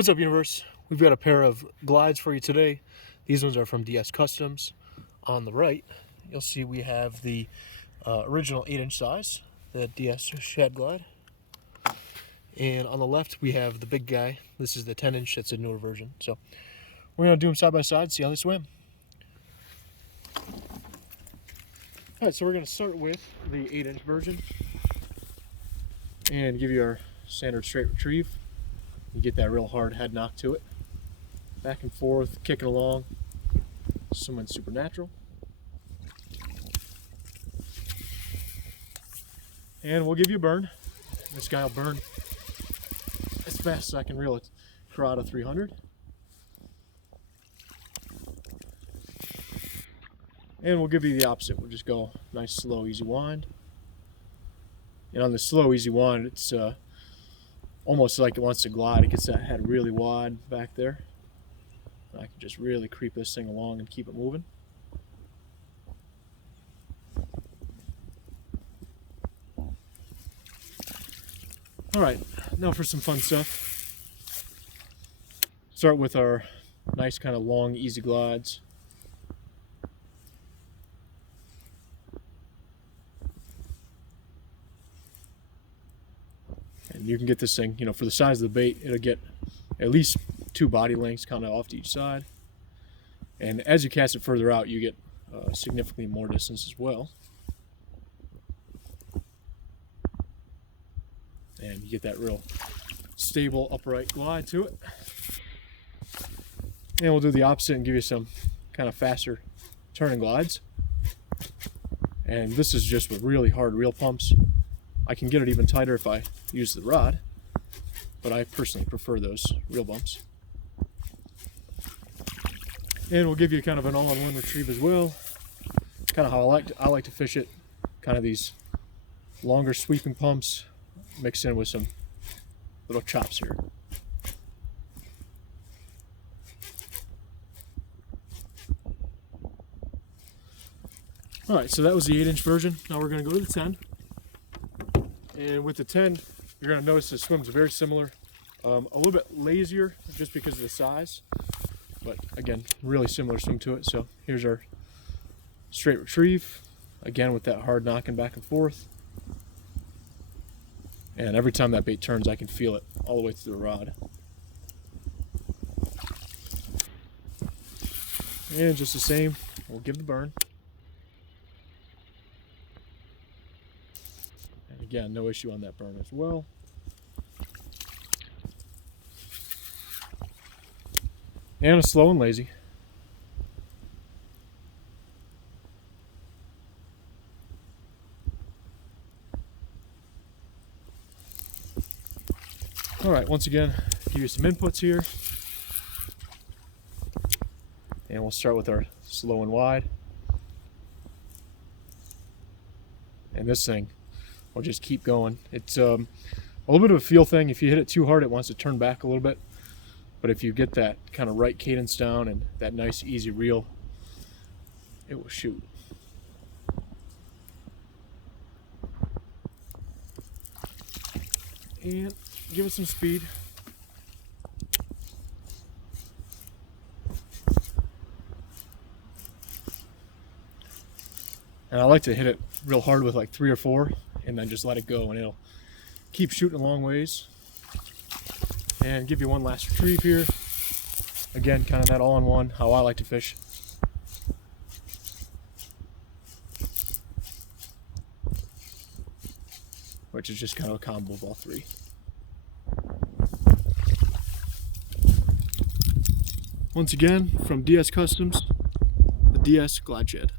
What's up, universe? We've got a pair of glides for you today. These ones are from DS Customz. On the right, you'll see we have the original 8-inch size, the DS Shad glide. And on the left, we have the big guy. This is the 10-inch. That's a newer version. So we're going to do them side by side, see how they swim. All right, so we're going to start with the 8-inch version and give you our standard straight retrieve. You get that real hard head knock to it. Back and forth, kicking along, swimming super natural. And we'll give you a burn. This guy will burn as fast as I can reel it. Corrado 300. And we'll give you the opposite. We'll just go nice, slow, easy wind. And on the slow, easy wind, it's almost like it wants to glide. It gets that head really wide back there. I can just really creep this thing along and keep it moving. All right, now for some fun stuff. Start with our nice kind of long, easy glides. And you can get this thing, for the size of the bait, it'll get at least 2 body lengths kind of off to each side. And as you cast it further out, you get significantly more distance as well. And you get that real stable, upright glide to it. And we'll do the opposite and give you some kind of faster turning glides. And this is just with really hard reel pumps. I can get it even tighter if I use the rod, but I personally prefer those reel bumps. And we'll give you kind of an all-in-one retrieve as well. Kind of how I like to fish it. Kind of these longer sweeping pumps mixed in with some little chops here. All right, so that was the 8-inch version. Now we're going to go to the 10. And with the 10, you're going to notice the swim's very similar. A little bit lazier just because of the size. But again, really similar swim to it. So here's our straight retrieve. Again, with that hard knocking back and forth. And every time that bait turns, I can feel it all the way through the rod. And just the same, we'll give the burn. And again, no issue on that burn as well. And a slow and lazy. All right, once again, give you some inputs here. And we'll start with our slow and wide. And this thing will just keep going. It's a little bit of a feel thing. If you hit it too hard, it wants to turn back a little bit. But if you get that kind of right cadence down and that nice easy reel, it will shoot. And give it some speed. And I like to hit it real hard with like 3 or 4 and then just let it go and it'll keep shooting a long ways. And give you one last retrieve here. Again, kind of that all-in-one, how I like to fish. Which is just kind of a combo of all 3. Once again, from DS Customz, the DS Glide Shed.